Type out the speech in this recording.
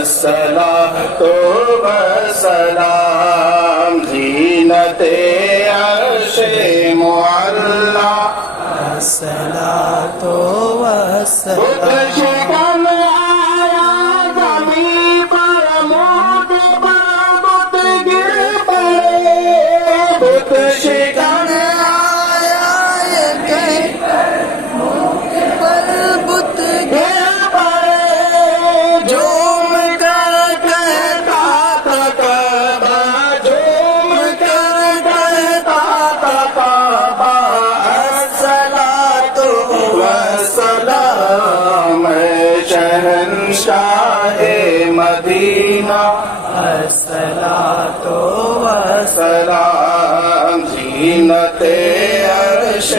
الصلاۃ والسلام زینت عرش معلا الصلاۃ والسلام شکن آیا زمین پر موت پر بت گر پڑے بت شکن آیا یہ کہیں پر بت گر پڑے جھوم کر کہتا تھا کعبہ جھوم کر کہتا تھا کعبہ الصلاۃ والسلام شہنشاہ مدینہ الصلاۃ والسلام سلام زینت عرش